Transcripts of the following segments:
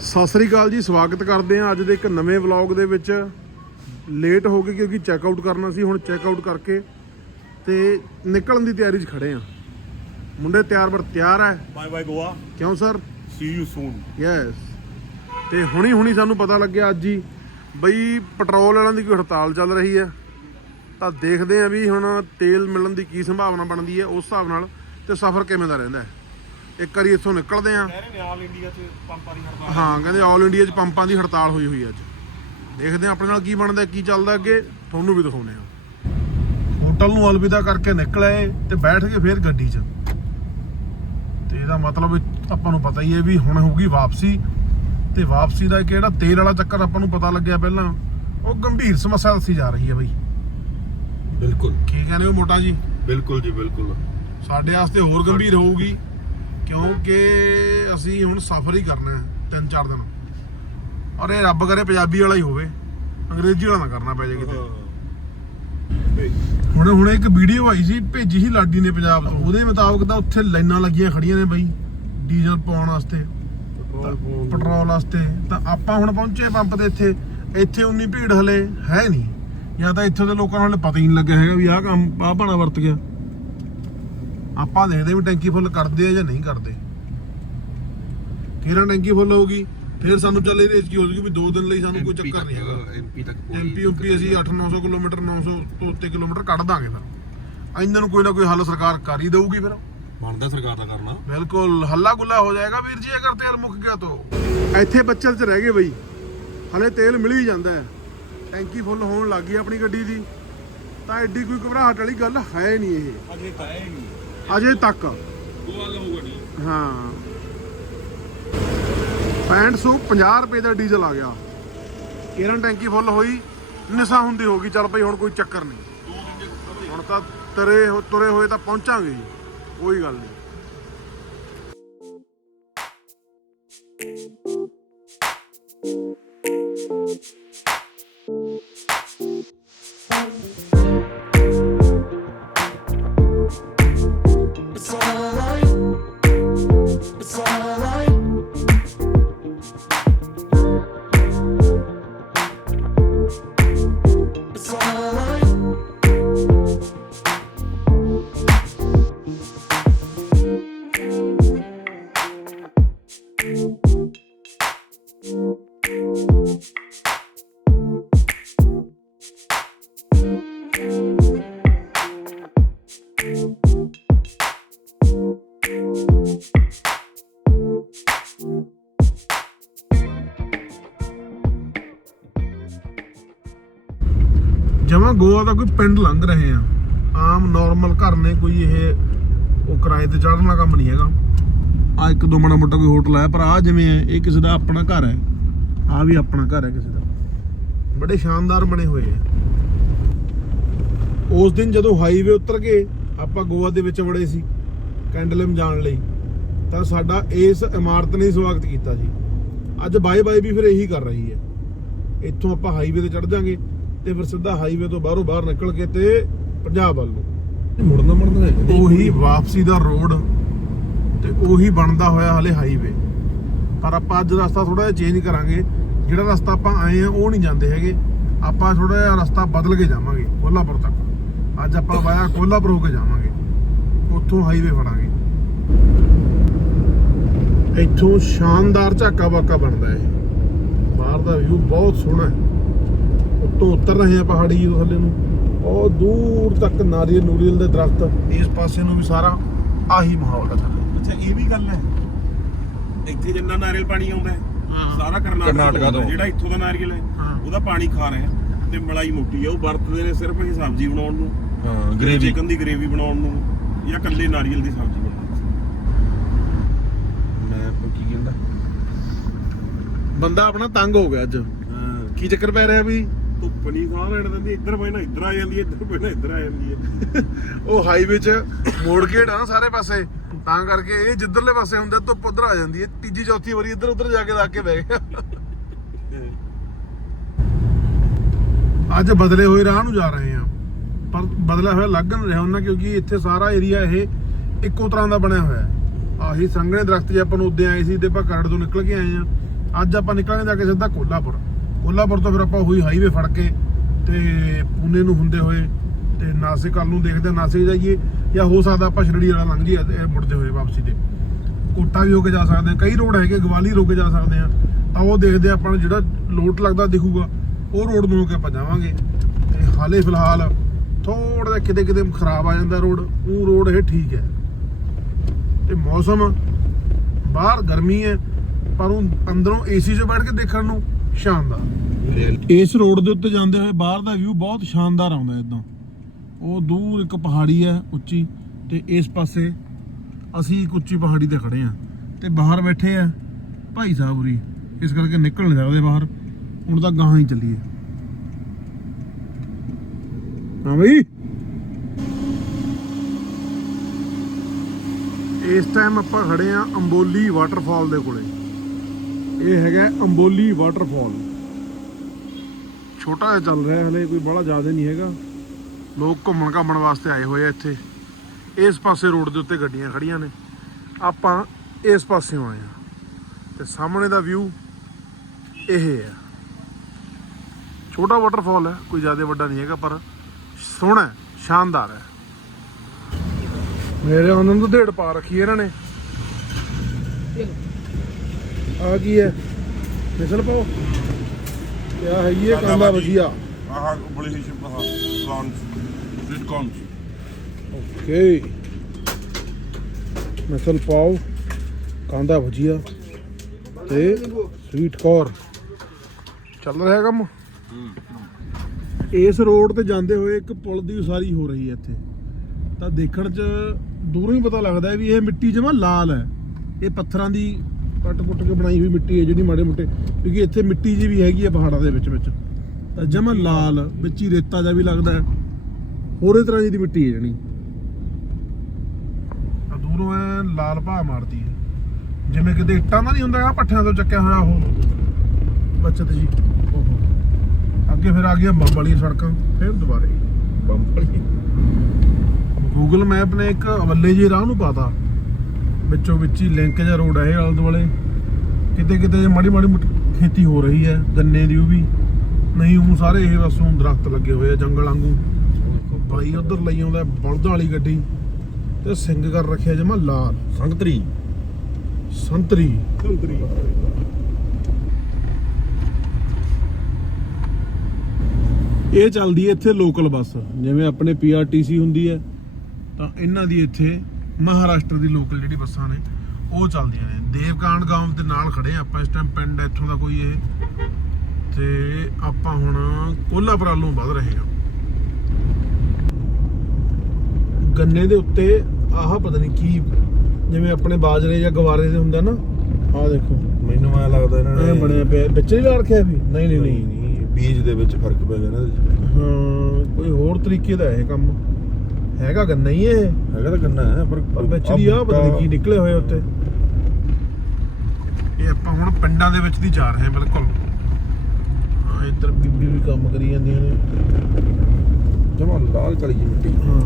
ਸਤਿ ਸ੍ਰੀ ਅਕਾਲ ਜੀ ਸਵਾਗਤ ਕਰਦੇ ਹਾਂ ਅੱਜ ਦੇ ਇੱਕ ਨਵੇਂ ਵਲੌਗ ਦੇ ਵਿੱਚ। ਲੇਟ ਹੋ ਗਏ ਕਿਉਂਕਿ ਚੈੱਕ ਆਊਟ ਕਰਨਾ ਸੀ ਹੁਣ ਚੈੱਕ ਆਊਟ ਕਰਕੇ ਤੇ ਨਿਕਲਣ ਦੀ ਤਿਆਰੀ 'ਚ ਖੜੇ ਆ ਮੁੰਡੇ ਤਿਆਰ ਬਰ ਤਿਆਰ ਹੈ? ਬਾਏ ਬਾਏ ਗੋਆ ਕਿਉਂ sir? See you soon yes ਤੇ ਹੁਣੀ ਹੁਣੀ ਸਾਨੂੰ ਪਤਾ ਲੱਗਿਆ ਅੱਜ ਹੀ ਬਈ ਪੈਟਰੋਲ ਵਾਲਿਆਂ ਦੀ ਕੋਈ ਹੜਤਾਲ ਚੱਲ ਰਹੀ ਹੈ। ਤਾਂ ਦੇਖਦੇ ਆ ਵੀ ਹੁਣ ਤੇਲ ਮਿਲਣ ਦੀ ਕੀ ਸੰਭਾਵਨਾ ਬਣਦੀ ਹੈ ਉਸ ਹਿਸਾਬ ਨਾਲ ਤੇ ਸਫ਼ਰ ਕਿਵੇਂ ਦਾ ਰਹਿੰਦਾ ਹੈ। ਇੱਕ ਵਾਰੀ ਇੱਥੋਂ ਨਿਕਲਦੇ ਆ ਕਹਿ ਰਹੇ ਨੇ ਆਲ ਇੰਡੀਆ ਚ ਪੰਪਾਂ ਦੀ ਹੜਤਾਲ ਹਾਂ ਕਹਿੰਦੇ ਆਲ ਇੰਡੀਆ 'ਚ ਪੰਪਾਂ ਦੀ ਹੜਤਾਲ ਹੋਈ ਹੋਈ ਅੱਜ। ਦੇਖਦੇ ਹਾਂ ਆਪਣੇ ਨਾਲ ਕੀ ਬਣਦਾ ਕੀ ਚੱਲਦਾ ਅੱਗੇ। ਤੁਹਾਨੂੰ ਵੀ ਦਿਖਾਉਂਦੇ ਆ ਹੋਟਲ ਨੂੰ ਅਲਵਿਦਾ ਕਰਕੇ ਨਿਕਲੇ ਤੇ ਬੈਠ ਕੇ ਫੇਰ ਗੱਡੀ 'ਚ। ਤੇ ਇਹਦਾ ਮਤਲਬ ਆਪਾਂ ਨੂੰ ਪਤਾ ਹੀ ਹੈ ਵੀ ਹੁਣ ਹੋਊਗੀ ਵਾਪਸੀ। ਤੇ ਵਾਪਸੀ ਦਾ ਕਿਹੜਾ ਤੇਲ ਵਾਲਾ ਚੱਕਰ ਆਪਾਂ ਨੂੰ ਪਤਾ ਲੱਗਿਆ ਪਹਿਲਾਂ। ਉਹ ਗੰਭੀਰ ਸਮੱਸਿਆ ਦੱਸੀ ਜਾ ਰਹੀ ਹੈ ਬਈ। ਬਿਲਕੁਲ। ਕੀ ਕਹਿੰਦੇ ਹੋ ਮੋਟਾ ਜੀ? ਬਿਲਕੁਲ ਜੀ ਬਿਲਕੁਲ। ਸਾਡੇ ਵਾਸਤੇ ਹੋਰ ਗੰਭੀਰ ਹੋਊਗੀ। ਕਿਉਂਕਿ ਅਸੀਂ ਹੁਣ ਸਫ਼ਰ ਹੀ ਕਰਨਾ ਹੈ ਤਿੰਨ ਚਾਰ ਦਿਨ। ਔਰ ਇਹ ਰੱਬ ਕਰੇ ਪੰਜਾਬੀ ਵਾਲਾ ਹੀ ਹੋਵੇ ਅੰਗਰੇਜ਼ੀ ਵਾਲਾ ਨਾ ਕਰਨਾ ਪੈ ਜਾਏ ਕਿਤੇ। ਹੁਣ ਹੁਣ ਇੱਕ ਵੀਡੀਓ ਆਈ ਸੀ ਭੇਜੀ ਸੀ ਲਾਡੀ ਨੇ ਪੰਜਾਬ ਤੋਂ। ਉਹਦੇ ਮੁਤਾਬਕ ਤਾਂ ਉੱਥੇ ਲਾਈਨਾਂ ਲੱਗੀਆਂ ਖੜੀਆਂ ਨੇ ਬਈ ਡੀਜ਼ਲ ਪਾਉਣ ਵਾਸਤੇ ਪੈਟਰੋਲ ਵਾਸਤੇ। ਤਾਂ ਆਪਾਂ ਹੁਣ ਪਹੁੰਚੇ ਪੰਪ ਤੇ ਇੱਥੇ ਇੱਥੇ ਉਨੀ ਭੀੜ ਹਲੇ ਹੈ ਨਹੀਂ। ਜਾਂ ਤਾਂ ਇੱਥੇ ਦੇ ਲੋਕਾਂ ਨੂੰ ਪਤਾ ਹੀ ਨਹੀਂ ਲੱਗਿਆ ਹੈਗਾ ਵੀ ਆਹ ਕੰਮ ਆਹ ਬਣਾ ਵਰਤ ਗਿਆ। ਆਪਾਂ ਦੇਖਦੇ ਵੀ ਟੈਂਕੀ ਫੁੱਲ ਕਰਦੇ ਆ ਜਾਂ ਨਹੀਂ ਕਰਦੇ ਕਿਹੜਾ ਟੈਂਕੀ ਫੁੱਲ ਹੋਊਗੀ? ਫਿਰ ਸਾਨੂੰ ਚੱਲੇ ਰੇਸ ਕੀ ਹੋ ਜੂਗੀ ਵੀ 2 ਦਿਨ ਲਈ ਸਾਨੂੰ ਕੋਈ ਚੱਕਰ ਨਹੀਂ ਹੈਗਾ। ਐਮਪੀ ਤੱਕ ਐਮਪੀ ਯੂਪੀ ਅਸੀਂ 8-900 ਕਿਲੋਮੀਟਰ 900 ਤੋਂ ਉੱਤੇ ਕਿਲੋਮੀਟਰ ਕੱਢ ਦਾਂਗੇ ਫਿਰ। ਇਹਨਾਂ ਨੂੰ ਕੋਈ ਨਾ ਕੋਈ ਹੱਲ ਸਰਕਾਰ ਕਰ ਹੀ ਦੇਊਗੀ ਫਿਰ। ਬਣਦਾ ਸਰਕਾਰ ਦਾ ਕਰਨਾ। ਬਿਲਕੁਲ ਹੱਲਾ ਗੁੱਲਾ ਹੋ ਜਾਏਗਾ ਵੀਰ ਜੀ ਅਗਰ ਤੇਲ ਮੁੱਕ ਗਿਆ ਤਾਂ। ਇੱਥੇ ਬੱਚਲ ਚ ਰਹਿ ਗਏ ਬਈ। ਹਲੇ ਤੇਲ ਮਿਲ ਹੀ ਜਾਂਦਾ ਹੈ। ਟੈਂਕੀ ਫੁੱਲ ਹੋਣ ਲੱਗ ਗਈ ਆਪਣੀ ਗੱਡੀ ਦੀ। ਤਾਂ ਐਡੀ ਕੋਈ ਘਬਰਾਹਟ ਵਾਲੀ ਗੱਲ ਹੈ ਨਹੀਂ ਇਹ। ਅਜੇ ਤਾਂ ਹੈ ਨਹੀਂ। ਅਜੇ ਤੱਕ। ਗੋਆ ਲਊਗਾ ਨਹੀਂ ਹਾਂ 65 50 ਰੁਪਏ ਦਾ ਡੀਜ਼ਲ ਆ ਗਿਆ। ਕਿਰਨ ਟੈਂਕੀ ਫੁੱਲ ਹੋਈ, ਨਿਸਾ ਹੁੰਦੀ ਹੋਗੀ ਚੱਲ ਭਾਈ ਹੁਣ ਕੋਈ ਚੱਕਰ ਨਹੀਂ। ਹੁਣ ਤਾਂ ਤਰੇ ਹੋ- ਤੁਰੇ ਹੋਏ ਤਾਂ ਪਹੁੰਚਾਂਗੇ ਜੀ, ਕੋਈ ਗੱਲ ਨਹੀਂ। ਜਮਾ ਗੋਆ ਦਾ ਕੋਈ ਪਿੰਡ ਲੰਘ ਰਹੇ ਆ। ਆਮ ਨਾਰਮਲ ਘਰ ਨੇ ਕੋਈ ਇਹ ਉਹ ਕਿਰਾਏ ਤੇ ਚੜ੍ਹਨ ਵਾਲਾ ਕੰਮ ਨਹੀਂ ਹੈਗਾ। ਆ ਇੱਕ ਦੋ ਮਾੜਾ ਮੋਟਾ ਕੋਈ ਹੋਟਲ ਹੈ ਪਰ ਆ ਜਿਵੇਂ ਹੈ ਇਹ ਕਿਸੇ ਦਾ ਆਪਣਾ ਘਰ ਹੈ ਆ ਵੀ ਆਪਣਾ ਘਰ ਹੈ ਕਿਸੇ ਦਾ। ਬੜੇ ਸ਼ਾਨਦਾਰ ਬਣੇ ਹੋਏ ਆ। ਉਸ ਦਿਨ ਜਦੋਂ ਹਾਈਵੇ ਉਤਰ ਕੇ ਆਪਾਂ ਗੋਆ ਦੇ ਵਿੱਚ ਵੜੇ ਸੀ, ਕੈਂਡਲਮ ਜਾਣ ਲਈ, ਤਾਂ ਸਾਡਾ ਇਸ ਇਮਾਰਤ ਨੇ ਸਵਾਗਤ ਕੀਤਾ ਜੀ। ਅੱਜ ਬਾਏ ਬਾਏ ਵੀ ਫਿਰ ਇਹੀ ਕਰ ਰਹੀ ਹੈ। ਇੱਥੋਂ ਆਪਾਂ ਹਾਈਵੇ ਤੇ ਚੜ ਜਾਾਂਗੇ। ਤੇ ਫਿਰ ਸਿੱਧਾ ਹਾਈਵੇ ਤੋਂ ਬਾਹਰੋਂ ਬਾਹਰ ਨਿਕਲ ਕੇ ਤੇ ਪੰਜਾਬ ਵੱਲ ਨੂੰ। ਮੁੜਨਾ ਮੁੜਨਾ ਹੈ ਉਹੀ ਵਾਪਸੀ ਦਾ ਰੋਡ ਤੇ ਉਹੀ ਬਣਦਾ ਹੋਇਆ ਹਲੇ ਹਾਈਵੇ ਪਰ ਆਪਾਂ ਅੱਜ ਰਸਤਾ ਥੋੜਾ ਜਿਹਾ ਚੇਂਜ ਕਰਾਂਗੇ। ਜਿਹੜਾ ਰਸਤਾ ਆਪਾਂ ਆਏ ਆ ਉਹ ਨਹੀਂ ਜਾਂਦੇ ਹੈਗੇ। ਆਪਾਂ ਥੋੜਾ ਜਿਹਾ ਰਸਤਾ ਬਦਲ ਕੇ ਜਾਵਾਂਗੇ ਕੋਲਾਪੁਰ ਤੱਕ। ਅੱਜ ਆਪਾਂ ਵਾਇਆ ਕੋਲਾਪੁਰ ਹੋ ਕੇ ਜਾਵਾਂਗੇ। ਉੱਥੋਂ ਹਾਈਵੇ ਫੜਾਂਗੇ। ਇੱਥੋਂ ਸ਼ਾਨਦਾਰ ਝਾਕਾ ਬਾਕਾ ਬਣਦਾ ਹੈ ਬਾਹਰ ਦਾ ਵਿਊ ਬਹੁਤ ਸੋਹਣਾ ਹੈ। ਉੱਤੋਂ ਉਤਰ ਰਹੇ ਆ ਪਹਾੜੀ ਤੋਂ ਥੱਲੇ ਨੂੰ। ਉਹ ਦੂਰ ਤੱਕ ਨਾਰੀਅਲ ਨੂਰੀਅਲ ਦੇ ਦਰਖਤ। ਇਸ ਪਾਸੇ ਨੂੰ ਵੀ ਸਾਰਾ ਆਹੀ ਮਾਹੌਲ ਹੈ ਥੱਲੇ। ਅੱਛਾ ਇਹ ਵੀ ਗੱਲ ਹੈ? ਇੱਥੇ ਜਿੰਨਾ ਨਾਰੀਅਲ ਪਾਣੀ ਆਉਂਦਾ ਹੈ ਸਾਰਾ ਕਰਨਾਟਕਾ ਤੋਂ ਤੋਂ। ਜਿਹੜਾ ਇੱਥੋਂ ਦਾ ਨਾਰੀਅਲ ਹੈ। ਉਹਦਾ ਪਾਣੀ ਖਾ ਰਿਹਾ ਤੇ ਮਲਾਈ ਮੋਟੀ ਹੈ ਉਹ ਵਰਤਦੇ ਨੇ ਸਿਰਫ ਇਹ ਸਬਜ਼ੀ ਬਣਾਉਣ ਨੂੰ। ਹਾਂ ਗ੍ਰੇਵੀ ਚਿਕਨ ਦੀ ਗ੍ਰੇਵੀ ਬਣਾਉਣ ਨੂੰ ਜਾਂ ਕੱਲੇ ਨਾਰੀਅਲ ਦੀ ਸਬਜ਼ੀ ਬਣਾਉਣ ਨੂੰ। ਮੈਂ ਕੀ ਕਹਿੰਦਾ? ਬੰਦਾ ਆਪਣਾ ਤੰਗ ਹੋ ਗਿਆ ਅੱਜ। ਹਾਂ। ਕੀ ਚੱਕਰ ਪੈ ਰਿਹਾ ਵੀ ਧੁੱਪ ਸਾਹ ਲੈਣ ਦਿੰਦੀ, ਇੱਧਰ ਬੈਣਾ ਇੱਧਰ ਆ ਜਾਂਦੀ ਹੈ, ਇੱਧਰ ਬੈਣਾ ਇੱਧਰ ਆ ਜਾਂਦੀ ਹੈ। ਉਹ ਹਾਈਵੇ 'ਚ ਮੋੜ ਕੇ ਨਾ ਸਾਰੇ ਪਾਸੇ, ਤਾਂ ਕਰਕੇ ਇਹ ਜਿੱਧਰਲੇ ਪਾਸੇ ਹੁੰਦਾ, ਧੁੱਪ ਉਧਰ ਆ ਜਾਂਦੀ ਹੈ। ਤੀਜੀ, ਚੌਥੀ ਵਾਰੀ ਇੱਧਰ ਉੱਧਰ ਜਾ ਕੇ ਲਾ ਕੇ ਬਹਿ ਗਿਆ। ਅੱਜ ਬਦਲੇ ਹੋਏ ਰਾਹ ਨੂੰ ਜਾ ਰਹੇ ਆ ਪਰ ਬਦਲਿਆ ਹੋਇਆ, ਲੱਗ ਨਹੀਂ ਰਿਹਾ ਉਹਨਾਂ, ਕਿਉਂਕਿ ਇੱਥੇ ਸਾਰਾ ਏਰੀਆ ਇਹ ਇੱਕੋ ਤਰ੍ਹਾਂ ਦਾ ਬਣਿਆ ਹੋਇਆ ਹੈ। ਆਹੀ ਸੰਘਣੇ ਦਰਖਤ ਜੇ ਆਪਾਂ ਨੂੰ ਉੱਦੇ ਆਏ ਸੀ, ਤੇ ਆਪਾਂ ਕਰੜ ਤੋਂ ਨਿਕਲ ਕੇ ਆਏ ਆ ਅੱਜ ਆਪਾਂ ਨਿਕਲਾਂਗੇ ਜਾ ਕੇ ਸਿੱਧਾ ਕੋਲਾਪੁਰ। ਕੋਲਾਪੁਰ ਤੋਂ ਫਿਰ ਆਪਾਂ ਉਹੀ ਹਾਈਵੇ ਫੜ ਕੇ ਤੇ ਪੂਨੇ ਨੂੰ ਹੁੰਦੇ ਹੋਏ ਤੇ ਨਾਸਿਕ ਵੱਲ ਨੂੰ ਦੇਖਦੇ ਹਾਂ, ਨਾਸਿਕ ਜਾਈਏ ਜਾਂ ਹੋ ਸਕਦਾ ਆਪਾਂ ਸ਼ਰੜੀ ਵਾਲਾ ਲੰਘ ਜਾਈਏ ਮੁੜਦੇ ਹੋਏ ਵਾਪਸੀ ਤੇ। ਕੋਟਾ ਵੀ ਹੋ ਕੇ ਜਾ ਸਕਦੇ ਹਾਂ ਕਈ ਰੋਡ ਹੈਗੇ ਗਵਾਲੀ ਰੋ ਕੇ ਜਾ ਸਕਦੇ ਆ ਤਾਂ ਉਹ ਦੇਖਦੇ ਹਾਂ ਆਪਾਂ ਨੂੰ ਜਿਹੜਾ ਲੋਟ ਲੱਗਦਾ ਦਿਖੂਗਾ ਉਹ ਰੋਡ ਨੂੰ ਹੋ ਕੇ ਆਪਾਂ ਜਾਵਾਂਗੇ। ਤੇ ਹਾਲੇ ਫਿਲਹਾਲ ਥੋੜਾ ਜਿਹਾ ਕਿਤੇ ਕਿਤੇ ਖਰਾਬ ਆ ਜਾਂਦਾ ਰੋਡ ਉਹ ਰੋਡ ਇਹ ਠੀਕ ਹੈ। ਤੇ ਮੌਸਮ ਬਾਹਰ ਗਰਮੀ ਹੈ ਪਰ ਉਹ ਅੰਦਰੋਂ ਏਸੀ 'ਚ ਬੈਠ ਕੇ ਦੇਖਣ ਨੂੰ ਸ਼ਾਨਦਾਰ। ਇਸ ਰੋਡ ਦੇ ਉੱਤੇ ਜਾਂਦੇ ਹੋਏ ਬਾਹਰ ਦਾ ਵਿਊ ਬਹੁਤ ਸ਼ਾਨਦਾਰ ਆਉਂਦਾ ਇਦਾਂ। ਉਹ ਦੂਰ ਇੱਕ ਪਹਾੜੀ ਹੈ ਉੱਚੀ ਤੇ ਇਸ ਪਾਸੇ ਅਸੀਂ ਇੱਕ ਉੱਚੀ ਪਹਾੜੀ ਤੇ ਖੜੇ ਆ ਤੇ ਬਾਹਰ ਬੈਠੇ ਆ ਭਾਈ ਸਾਹਿਬ ਉਰੀ ਇਸ ਕਰਕੇ ਨਿਕਲ ਨਹੀਂ ਸਕਦੇ ਬਾਹਰ। ਹੁਣ ਤਾਂ ਗਾਹਾਂ ਹੀ ਚੱਲੀਏ। ਹਾਂ ਬਈ। ਇਸ ਟਾਈਮ ਆਪਾਂ ਖੜੇ ਆ ਅੰਬੋਲੀ ਵਾਟਰਫਾਲ ਦੇ ਕੋਲੇ। ਇਹ ਹੈਗਾ ਅੰਬੋਲੀ ਵਾਟਰਫਾਲ ਛੋਟਾ ਜਿਹਾ ਚੱਲ ਰਿਹਾ ਹਲੇ ਕੋਈ ਬੜਾ ਜ਼ਿਆਦਾ ਨਹੀਂ ਹੈਗਾ। ਲੋਕ ਘੁੰਮਣ ਘਾਮਣ ਵਾਸਤੇ ਆਏ ਹੋਏ ਆ ਇੱਥੇ। ਇਸ ਪਾਸੇ ਰੋਡ ਦੇ ਉੱਤੇ ਗੱਡੀਆਂ ਖੜੀਆਂ ਨੇ। ਆਪਾਂ ਇਸ ਪਾਸਿਓਂ ਆਏ ਆ ਤੇ ਸਾਹਮਣੇ ਦਾ ਵਿਊ ਇਹ ਹੈ। ਛੋਟਾ ਵਾਟਰਫਾਲ ਹੈ ਕੋਈ ਜ਼ਿਆਦਾ ਵੱਡਾ ਨਹੀਂ ਹੈਗਾ ਪਰ ਸੋਹਣਾ ਹੈ, ਸ਼ਾਨਦਾਰ ਹੈ। ਮੇਰੇ ਉਹਨਾਂ ਨੂੰ ਢੇੜ ਪਾ ਰੱਖੀ ਇਹਨਾਂ ਨੇ। ਆ ਕੀ ਹੈ। ਮਿਸਲ ਪਾਓ। ਕਿਆ ਹੈ ਇਹ? ਕਾਂਦਾ ਭਜੀਆ ਆਹ ਬੜੀ ਹੀ ਸ਼ਿਪ ਆਹ ਕੌਨ ਸਵੀਟ ਕੌਨ ਓਕੇ। ਮਿਸਲ ਪਾਓ। ਕਾਂਦਾ ਭਜੀਆ ਤੇ ਸਵੀਟ ਕੌਰ ਚੱਲ ਰਿਹਾ ਕੰਮ? ਇਸ ਰੋਡ ਤੇ ਜਾਂਦੇ ਹੋਏ ਇੱਕ ਪੁਲ ਦੀ ਉਸਾਰੀ ਹੋ ਰਹੀ ਹੈ ਇੱਥੇ। ਤਾਂ ਦੇਖਣ 'ਚ ਦੂਰੋਂ ਹੀ ਪਤਾ ਲੱਗਦਾ ਹੈ ਵੀ ਇਹ ਮਿੱਟੀ ਜਮਾ ਲਾਲ ਹੈ। ਇਹ ਪੱਥਰਾਂ ਦੀ ਕੱਟ-ਕੁੱਟ ਕੇ ਬਣਾਈ ਹੋਈ ਮਿੱਟੀ ਹੈ ਜਿਹੜੀ ਮਾੜੇ ਮੋਟੇ ਕਿਉਂਕਿ ਇੱਥੇ ਮਿੱਟੀ ਜੀ ਵੀ ਹੈਗੀ ਹੈ ਪਹਾੜਾਂ ਦੇ ਵਿੱਚ ਵਿੱਚ। ਤਾਂ ਜਮਾ ਲਾਲ ਵਿੱਚ ਹੀ ਰੇਤਾ ਜਿਹਾ ਵੀ ਲੱਗਦਾ ਹੈ। ਹੋਰੇ ਤਰ੍ਹਾਂ ਦੀ ਮਿੱਟੀ ਹੈ ਜਣੀ ਆ ਦੂਰੋਂ ਐ ਲਾਲ ਭਾਅ ਮਾਰਦੀ ਹੈ। ਜਿਵੇਂ ਕਿਤੇ ਇੱਟਾਂ ਦਾ ਨਹੀਂ ਹੁੰਦਾ ਆ ਪੱਠਿਆਂ ਤੋਂ ਚੱਕਿਆ ਹੋਇਆ ਉਹ। ਬੱਚਤ ਜੀ। ਅੱਗੇ ਫਿਰ ਆ ਗਿਆ ਬੰਬ ਵਾਲੀਆਂ ਸੜਕਾਂ ਫਿਰ ਦੁਬਾਰੇ। ਬੰਪਲੀ ਗੂਗਲ ਮੈਪ ਨੇ ਇੱਕ ਅਵੱਲੇ ਜਿਹੇ ਰਾਹ ਨੂੰ ਪਾਤਾ ਵਿੱਚੋਂ ਵਿੱਚ ਹੀ ਲਿੰਕ ਜਿਹਾ ਰੋਡ ਹੈ ਇਹ ਆਲੇ ਦੁਆਲੇ। ਕਿਤੇ ਕਿਤੇ ਮਾੜੀ ਮਾੜੀ ਖੇਤੀ ਹੋ ਰਹੀ ਹੈ ਗੰਨੇ ਦੀ ਉਹ ਵੀ। ਨਹੀਂ ਉਹ ਸਾਰੇ ਇਹ ਬਸੋਂ ਦਰਖਤ ਲੱਗੇ ਹੋਏ ਆ ਜੰਗਲ ਵਾਂਗੂ। ਭਾਈ ਉਧਰ ਲਈ ਆਉਂਦਾ ਬਲਦਾਂ ਵਾਲੀ ਗੱਡੀ ਤੇ ਸਿੰਘ ਕਰ ਰੱਖਿਆ ਜਮਾ ਲਾਲ। ਸੰਗਤਰੀ ਸੰਤਰੀ। ਸੰਗਤਰੀ ਇਹ ਚੱਲਦੀ ਹੈ ਇੱਥੇ ਲੋਕਲ ਬੱਸ। ਜਿਵੇਂ ਆਪਣੇ ਪੀਆਰਟੀਸੀ ਹੁੰਦੀ ਹੈ ਤਾਂ ਇਹਨਾਂ ਦੀ ਇੱਥੇ ਮਹਾਰਾਸ਼ਟਰ ਦੀ ਲੋਕਲ ਜਿਹੜੀ ਬੱਸਾਂ ਨੇ ਉਹ ਚੱਲਦੀਆਂ ਨੇ। ਦੇਵਕਾਂਡ ਗਾਂਵ ਦੇ ਨਾਲ ਖੜੇ ਹਾਂ ਆਪਾਂ ਇਸ ਟਾਈਮ ਪਿੰਡ ਹੈ ਇੱਥੋਂ ਦਾ ਕੋਈ ਇਹ। ਤੇ ਆਪਾਂ ਹੁਣ ਕੋਲਾਪੁਰ ਵੱਲੋਂ ਵੱਧ ਰਹੇ ਹਾਂ। ਗੰਨੇ ਦੇ ਉੱਤੇ ਆਹ ਪਤਾ ਨਹੀਂ ਕੀ ਜਿਵੇਂ ਆਪਣੇ ਬਾਜਰੇ ਜਾਂ ਗਵਾਰੇ ਦੇ ਹੁੰਦਾ ਨਾ। ਆਹ ਦੇਖੋ ਮੈਨੂੰ ਐ ਲੱਗਦਾ ਇਹਨਾਂ ਇਹ ਬਣਿਆ ਪਿਆ ਵਿੱਚ ਨਹੀਂ ਲਾ ਰੱਖਿਆ ਵੀ? ਨਹੀਂ ਨਹੀਂ ਨਹੀਂ ਬੀਜ ਦੇ ਵਿੱਚ ਫ਼ਰਕ ਪੈ ਗਿਆ ਨਾ। ਹਾਂ ਕੋਈ ਹੋਰ ਤਰੀਕੇ ਦਾ ਇਹ ਕੰਮ? ਹੈਗਾ ਗੰਨਾ ਹੀ ਇਹ? ਹੈਗਾ ਤਾਂ ਗੰਨਾ ਹੈ ਪਰ ਵਿੱਚ ਦੀ ਆ ਪਤਾ ਨਹੀਂ ਕੀ ਨਿਕਲੇ ਹੋਏ ਉੱਤੇ। ਇਹ ਆਪਾਂ ਹੁਣ ਪਿੰਡਾਂ ਦੇ ਵਿੱਚ ਦੀ ਜਾ ਰਹੇ ਹਾਂ ਬਿਲਕੁਲ। ਇੱਧਰ ਬੀਬੀ ਵੀ ਕੰਮ ਕਰੀ ਜਾਂਦੀਆਂ ਨੇ। ਜਮਾ ਲਾਲ ਕਲੀ ਮਿੱਟੀ। ਹਾਂ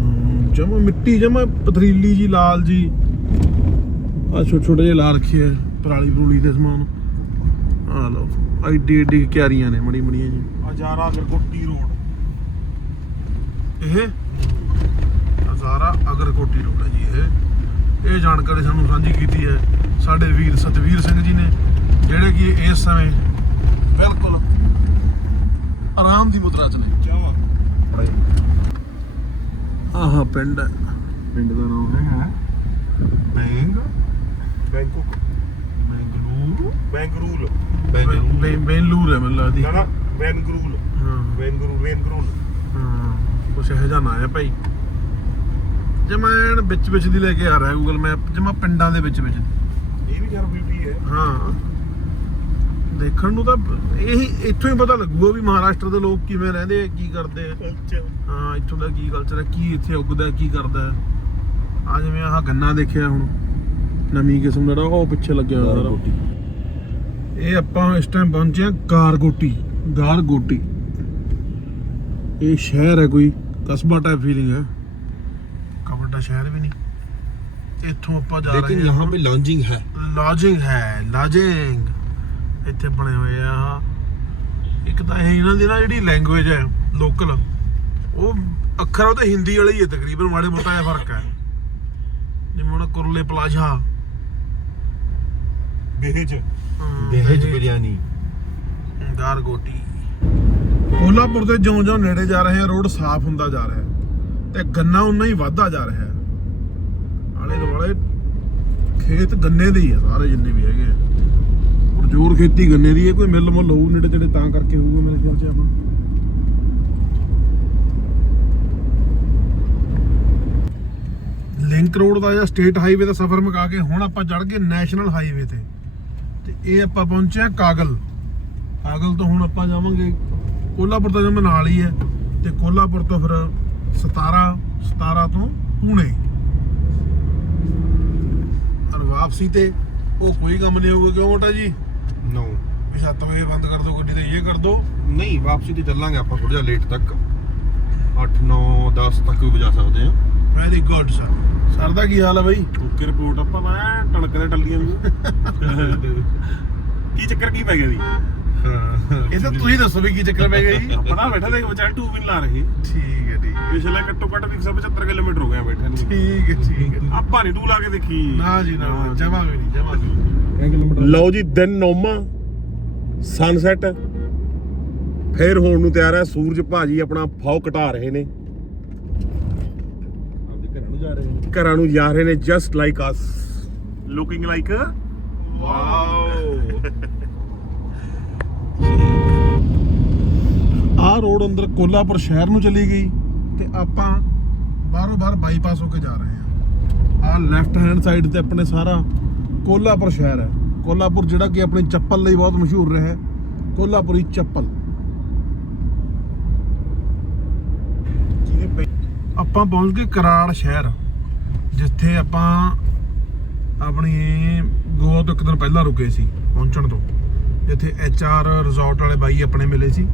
ਜਮਾ ਮਿੱਟੀ ਜਮਾ ਪਥਰੀਲੀ ਜੀ ਲਾਲ ਜੀ। ਆ ਛੋਟੇ ਛੋਟੇ ਜਿਹੇ ਲਾ ਰੱਖੇ ਆ ਪਰਾਲੀ ਪਰੂਲੀ ਦੇ ਸਮਾਨ। ਆ ਲਓ ਐਡੀ ਐਡੀ ਕਿਆਰੀਆਂ ਨੇ ਮੜੀ ਮੜੀਆਂ ਜੀ। ਹਜ਼ਾਰਾ ਗਰਗੋਟੀ ਰੋਡ। ਇਹ? ਹਜ਼ਾਰਾ ਅਗਰਕੋਟੀ ਰੋਡ ਹੈ ਜੀ ਇਹ। ਇਹ ਜਾਣਕਾਰੀ ਸਾਨੂੰ ਸਾਂਝੀ ਕੀਤੀ ਹੈ ਸਾਡੇ ਵੀਰ ਸਤਵੀਰ ਸਿੰਘ ਜੀ ਨੇ ਜਿਹੜੇ ਕਿ ਇਸ ਸਮੇਂ ਬਿਲਕੁਲ ਆਰਾਮ ਦੀ ਮੁਦਰਾ ਚ ਨੇ। ਆਹ ਪਿੰਡ ਹੈ। ਪਿੰਡ ਦਾ ਨਾਮ ਹੈ ਬੈਂਗ। ਬੈਂਕੋਕ ਮੈਂਗਲੂਰ ਬੈਂਗਰੂਲ ਬੈ- ਬੈਂਲੂਰ ਹੈ ਮੈਨੂੰ ਲੱਗਦੀ। ਨਾ ਨਾ ਬੈਂਗਰੂਲ ਹਾਂ। ਬੈਂਗਰੂਲ ਬੈਂਗਰੂਲ ਹਾਂ ਕੁਛ ਇਹੋ ਜਿਹਾ ਨਾਂ ਹੈ ਭਾਈ। ਜਮਾਨ ਵਿੱਚ ਵਿੱਚ ਦੀ ਲੈ ਕੇ ਆ ਰਿਹਾ ਗੂਗਲ ਮੈਪ ਜਮਾ ਪਿੰਡਾਂ ਦੇ ਵਿੱਚ ਵਿੱਚ ਇਹ ਵੀ ਖੈਰ ਬਿਊਟੀ ਹੈ। ਹਾਂ। ਦੇਖਣ ਨੂੰ ਤਾਂ ਇਹ ਇੱਥੋਂ ਹੀ ਪਤਾ ਲੱਗੂਗਾ ਵੀ ਮਹਾਰਾਸ਼ਟਰ ਦੇ ਲੋਕ ਕਿਵੇਂ ਰਹਿੰਦੇ ਆ ਕੀ ਕਰਦੇ ਆ। ਹਾਂ ਇੱਥੋਂ ਦਾ ਕੀ ਕਲਚਰ ਹੈ ਕੀ ਇੱਥੇ ਉੱਗਦਾ ਕੀ ਕਰਦਾ ਆ। ਜਿਵੇਂ ਆਹ ਗੰਨਾ ਦੇਖਿਆ ਹੁਣ ਨਵੀਂ ਕਿਸਮ ਦਾ ਜਿਹੜਾ ਉਹ ਪਿੱਛੇ ਲੱਗਿਆ ਹੋਇਆ ਸਾਰਾ। ਇਹ ਆਪਾਂ ਇਸ ਟਾਈਮ ਪਹੁੰਚੇ ਆ ਗਾਰਗੋਟੀ ਗਾਰਗੋਟੀ। ਇਹ ਸ਼ਹਿਰ ਹੈ ਕੋਈ ਕਸਬਾ ਟਾਈਪ ਫੀਲਿੰਗ ਹੈ। ਕਾ ਵੱਡਾ ਸ਼ਹਿਰ ਵੀ ਨਹੀਂ ਇੱਥੋਂ ਆਪਾਂ ਜਾ ਰਹੇ ਹਾਂ लेकिन यहाँ पे लॉन्जिंग है लॉजिंग है लॉजिंग ਇੱਥੇ ਬਣੇ ਹੋਏ ਆ ਆਹ ਇੱਕ ਤਾਂ ਇਹ ਇਹਨਾਂ ਦੀ ਨਾ ਜਿਹੜੀ ਲੈਂਗੁਏਜ ਹੈ ਲੋਕਲ ਉਹ ਅੱਖਰ ਉਹ ਤੇ ਹਿੰਦੀ ਵਾਲੇ ਹੀ ਹੈ ਤਕਰੀਬਨ ਮਾੜੇ ਮੋਟਾ ਜਿਹਾ ਫਰਕ ਹੈ ਜਿਵੇਂ ਹੁਣ ਕੁਰਲੇ ਪਲਾਜ਼ਾ ਬੇਹਜ ਦੇਹਜ ਬਿਰਿਆਨੀ ਗਾਰਗੋਟੀ ਕੋਲਾਪੁਰ ਦੇ ਜਿਉਂ-ਜਿਉਂ ਨੇੜੇ ਜਾ ਰਹੇ ਆ ਰੋਡ ਸਾਫ਼ ਹੁੰਦਾ ਜਾ ਰਿਹਾ ਹੈ ਤੇ ਗੰਨਾ ਉਨਾ ਹੀ ਵੱਧਦਾ ਜਾ ਰਿਹਾ ਹੈ। ਆਲੇ ਦੁਆਲੇ ਖੇਤ ਗੰਨੇ ਦੇ ਹੀ ਆ, ਸਾਰੇ ਜਿੰਨੇ ਵੀ ਹੈਗੇ ਆ। ਪ੍ਰਚੂਰ ਖੇਤੀ ਗੰਨੇ ਦੀ ਹੈ ਕੋਈ ਮਿੱਲ ਮੁੱਲ ਹੋਊ ਨੇੜੇ ਤੇੜੇ, ਤਾਂ ਕਰਕੇ ਹੋਊਗਾ ਮੇਰੇ ਖਿਆਲ 'ਚ ਆਪਾਂ। ਲਿੰਕ ਰੋਡ ਦਾ ਜਾਂ ਸਟੇਟ ਹਾਈਵੇ ਦਾ ਸਫ਼ਰ ਮੁਕਾ ਕੇ ਹੁਣ ਆਪਾਂ ਚੜ ਗਏ ਨੈਸ਼ਨਲ ਹਾਈਵੇ ਤੇ। ਤੇ ਇਹ ਆਪਾਂ ਪਹੁੰਚੇ ਆ ਕਾਗਲ। ਕਾਗਲ ਤੋਂ ਹੁਣ ਆਪਾਂ ਜਾਵਾਂਗੇ ਕੋਲਾਪੁਰ ਤੋਂ ਜਿਵੇਂ ਨਾਲ ਹੀ ਹੈ। ਤੇ ਕੋਲਾਪੁਰ ਤੋਂ ਫਿਰ 17 17 ਤੋਂ ਪੁਣੇ। ਔਰ ਵਾਪਸੀ ਤੇ ਉਹ ਕੋਈ ਕੰਮ ਨਹੀਂ ਹੋਊਗਾ ਕਿਉਂ ਮੋਟਾ ਜੀ? ਨੋ ਵੀ 7 ਵਜੇ ਬੰਦ ਕਰ ਦੋ ਗੱਡੀ ਤੇ ਇਹ ਕਰ ਦੋ। ਨਹੀਂ ਵਾਪਸੀ ਤੇ ਚੱਲਾਂਗੇ ਆਪਾਂ ਥੋੜਾ ਜਿਹਾ ਲੇਟ ਤੱਕ। 8 9 10 ਤੱਕ ਵੀ ਵਜਾ ਸਕਦੇ ਹਾਂ। ਵੈਰੀ ਗੁੱਡ ਸਰ ਸਰ ਦਾ ਕੀ ਹਾਲ ਹੈ ਬਾਈ? ਓਕੇ ਰਿਪੋਰਟ ਆਪਾਂ ਐਨ ਟਣਕਦੇ ਟੱਲੀਆਂ ਨੂੰ ਕੀ ਚੱਕਰ ਕੀ ਪੈ ਗਿਆ ਜੀ? ਇਹ ਤਾਂ ਤੁਸੀਂ ਦੱਸੋ ਵੀ ਕੀ ਚੱਕਰ ਪੈ ਗਿਆ ਜੀ। ਆਪਣਾ ਬੈਠਾ ਦੇ ਵਿਚਾਰ ਟੂ ਵੀ ਲਾ ਰਹੇ। ਠੀਕ ਹੈ ਠੀਕ ਹੈ। ਪਿਛਲੇ ਘੱਟੋ ਘੱਟ 175 ਕਿਲੋਮੀਟਰ ਹੋ ਗਿਆ ਬੈਠੇ ਨੂੰ। ਠੀਕ ਹੈ ਠੀਕ ਹੈ। ਆਪਾਂ ਨਹੀਂ ਟੂ ਲਾ ਕੇ ਦੇਖੀ। ਨਾ ਜੀ ਨਾ ਜਮਾ ਵੀ ਨਹੀਂ ਜਮਾ ਵੀ ਲਓ ਜੀ ਦਿਨ ਨੌਮਾ ਸਨਸੈਟ ਫੇਰ ਹੋਣ ਨੂੰ ਤਿਆਰ ਹੈ ਸੂਰਜ ਭਾਜੀ ਆਪਣਾ ਫਾਉ ਘਟਾ ਰਹੇ ਨੇ। ਘਰਾਂ ਨੂੰ ਜਾ ਰਹੇ ਨੂੰ। ਜਾ ਰਹੇ ਨੇ just like us looking like wow. ਆਹ ਰੋਡ ਅੰਦਰ ਕੋਲਾਪੁਰ ਸ਼ਹਿਰ ਨੂੰ ਚਲੀ ਗਈ। ਤੇ ਆਪਾਂ ਬਾਹਰੋਂ ਬਾਹਰ ਬਾਈਪਾਸ ਹੋ ਕੇ ਜਾ ਰਹੇ ਹਾਂ। ਆਹ ਲੈਫਟ ਹੈਂਡ ਸਾਈਡ ਤੇ ਆਪਣੇ ਸਾਰਾ ਕੋਲਾਪੁਰ ਸ਼ਹਿਰ ਹੈ। ਕੋਲਾਪੁਰ ਜਿਹੜਾ ਕਿ ਆਪਣੀ ਚੱਪਲ ਲਈ ਬਹੁਤ ਮਸ਼ਹੂਰ ਰਿਹਾ ਹੈ। ਕੋਲਾਪੁਰੀ ਚੱਪਲ। ਆਪਾਂ ਪਹੁੰਚ ਗਏ ਕਰਾੜ ਸ਼ਹਿਰ, ਜਿੱਥੇ ਆਪਾਂ ਆਪਣੀ ਗੋਆ ਤੋਂ ਇੱਕ ਦਿਨ ਪਹਿਲਾਂ ਰੁਕੇ ਸੀ, ਪਹੁੰਚਣ ਤੋਂ। ਜਿੱਥੇ ਐਚ ਆਰ ਰਿਜ਼ੋਰਟ ਵਾਲੇ ਬਾਈ ਆਪਣੇ ਮਿਲੇ ਸੀ।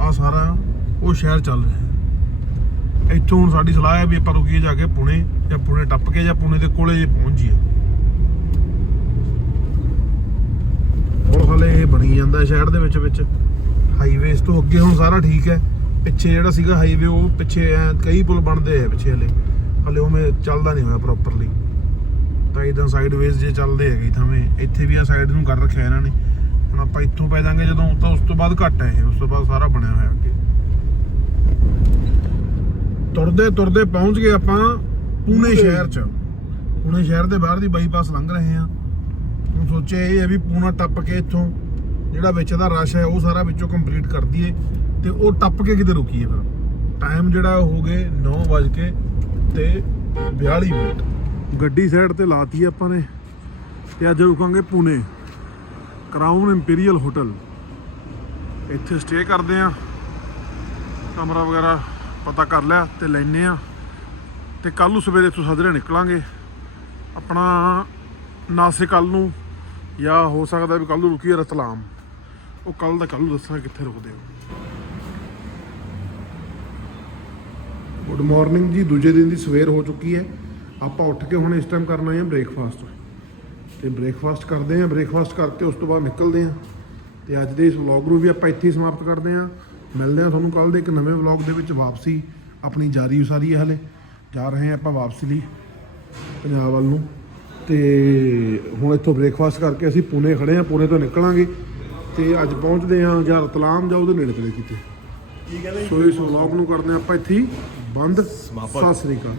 ਆ ਸਾਰਾ ਉਹ ਸ਼ਹਿਰ ਚੱਲ ਰਿਹਾ ਇੱਥੋਂ ਹੁਣ ਸਾਡੀ ਸਲਾਹ ਹੈ ਵੀ ਆਪਾਂ ਰੁਕੀਏ ਜਾ ਕੇ ਪੁਣੇ ਜਾਂ ਪੁਣੇ ਟੱਪ ਕੇ ਜਾਂ ਪੁਣੇ ਦੇ ਕੋਲੇ ਜੇ ਪਹੁੰਚ ਜਾਈਏ। ਹੁਣ ਹਾਲੇ ਇਹ ਬਣੀ ਜਾਂਦਾ ਸ਼ਹਿਰ ਦੇ ਵਿੱਚ ਵਿੱਚ। ਹਾਈਵੇਜ਼ ਤੋਂ ਅੱਗੇ ਹੁਣ ਸਾਰਾ ਠੀਕ ਹੈ। ਪਿੱਛੇ ਜਿਹੜਾ ਸੀਗਾ ਹਾਈਵੇ ਉਹ ਪਿੱਛੇ ਕਈ ਪੁਲ ਬਣਦੇ ਆ ਪਿੱਛੇ ਹਲੇ। ਹਲੇ ਉਵੇਂ ਚੱਲਦਾ ਨਹੀਂ ਹੋਇਆ ਪ੍ਰੋਪਰਲੀ ਤਾਂ ਇਦਾਂ ਸਾਈਡਵੇਜ਼ ਜੇ ਚੱਲਦੇ ਹੈਗੇ ਥਾਵੇਂ, ਇੱਥੇ ਵੀ ਆ ਸਾਈਡ ਨੂੰ ਕਰ ਰੱਖਿਆ ਇਹਨਾਂ ਨੇ। ਹੁਣ ਆਪਾਂ ਇੱਥੋਂ ਪੈ ਜਾਾਂਗੇ ਜਦੋਂ, ਤਾਂ ਉਸ ਤੋਂ ਬਾਅਦ ਘੱਟ ਹੈ ਉਸ ਤੋਂ ਬਾਅਦ ਸਾਰਾ ਬਣਿਆ ਹੋਇਆ ਅੱਗੇ। ਤੁਰਦੇ ਤੁਰਦੇ ਪਹੁੰਚ ਗਏ ਆਪਾਂ ਪੂਨੇ ਸ਼ਹਿਰ 'ਚ। ਪੂਨੇ ਸ਼ਹਿਰ ਦੇ ਬਾਹਰ ਦੀ ਬਾਈਪਾਸ ਲੰਘ ਰਹੇ ਹਾਂ। ਹੁਣ ਸੋਚਿਆ ਇਹ ਹੈ ਵੀ ਪੂਨਾ ਟੱਪ ਕੇ ਇੱਥੋਂ ਜਿਹੜਾ ਵਿੱਚ ਦਾ ਰਸ਼ ਹੈ ਉਹ ਸਾਰਾ ਵਿੱਚੋਂ ਕੰਪਲੀਟ ਕਰ ਦਈਏ ਤੇ ਉਹ ਟੱਪ ਕੇ ਕਿਤੇ ਰੁਕੀਏ ਫਿਰ। ਟਾਈਮ ਜਿਹੜਾ ਹੋ ਗਏ 9 ਵਜ ਕੇ ਤੇ 42 ਮਿੰਟ। ਗੱਡੀ ਸਾਈਡ ਤੇ ਲਾਤੀ ਆਪਾਂ ਨੇ ਤੇ ਅੱਜ ਰੁਕਾਂਗੇ ਪੂਨੇ। ਕਰਾਊਨ ਇੰਪੀਰੀਅਲ ਹੋਟਲ ਇੱਥੇ ਸਟੇ ਕਰਦੇ ਆ ਕਮਰਾ ਵਗੈਰਾ ਪਤਾ ਕਰ ਲਿਆ ਤੇ ਲੈਨੇ ਆ। ਤੇ ਕੱਲ ਨੂੰ ਸਵੇਰੇ ਇੱਥੋਂ ਸੱਜਰੇ ਨਿਕਲਾਂਗੇ। ਆਪਣਾ ਨਾਸਿਕ ਕੱਲ ਨੂੰ, ਜਾਂ ਹੋ ਸਕਦਾ ਵੀ ਕੱਲ ਨੂੰ ਰੁਕੀਏ ਰਤਲਾਮ। ਉਹ ਕੱਲ ਦਾ ਕੱਲ ਨੂੰ ਦੱਸਾਂ ਕਿੱਥੇ ਰੁਕਦੇ ਹੋ। ਗੁੱਡ ਮਾਰਨਿੰਗ ਜੀ, ਦੂਜੇ ਦਿਨ ਦੀ ਸਵੇਰ ਹੋ ਚੁੱਕੀ ਹੈ। ਆਪਾਂ ਉੱਠ ਕੇ ਹੁਣ ਇਸ ਟਾਈਮ ਕਰਨਾ ਹੈ ਬ੍ਰੇਕਫਾਸਟ ਤੇ ਬ੍ਰੇਕਫਾਸਟ ਕਰਦੇ ਹਾਂ ਬ੍ਰੇਕਫਾਸਟ ਕਰਕੇ ਉਸ ਤੋਂ ਬਾਅਦ ਨਿਕਲਦੇ ਹਾਂ। ਤੇ ਅੱਜ ਦੇ ਇਸ ਵਲੌਗ ਨੂੰ ਵੀ ਆਪਾਂ ਇੱਥੇ ਹੀ ਸਮਾਪਤ ਕਰਦੇ ਹਾਂ। ਮਿਲਦੇ ਹਾਂ ਤੁਹਾਨੂੰ ਕੱਲ ਦੇ ਇੱਕ ਨਵੇਂ ਵਲੌਗ ਦੇ ਵਿੱਚ ਵਾਪਸੀ। ਆਪਣੀ ਜਾਰੀ ਉਸਾਰੀ ਹੈ ਹਲੇ। ਜਾ ਰਹੇ ਹਾਂ ਆਪਾਂ ਵਾਪਸੀ ਲਈ ਪੰਜਾਬ ਵੱਲ ਨੂੰ। ਤੇ ਹੁਣ ਇੱਥੋਂ ਬ੍ਰੇਕਫਾਸਟ ਕਰਕੇ ਅਸੀਂ ਪੁਣੇ ਖੜੇ ਹਾਂ ਪੁਣੇ ਤੋਂ ਨਿਕਲਾਂਗੇ। ਤੇ ਅੱਜ ਪਹੁੰਚਦੇ ਹਾਂ ਜਾਂ ਰਤਲਾਮ ਜਾਂ ਉਹਦੇ ਨੇੜੇ ਤੇੜੇ ਕਿਤੇ। ਸੋ ਇਸ ਵਲੌਗ ਨੂੰ ਕਰਦੇ ਹਾਂ ਆਪਾਂ ਇੱਥੇ ਹੀ। ਬੰਦ। ਸਤਿ ਸ੍ਰੀ ਅਕਾਲ।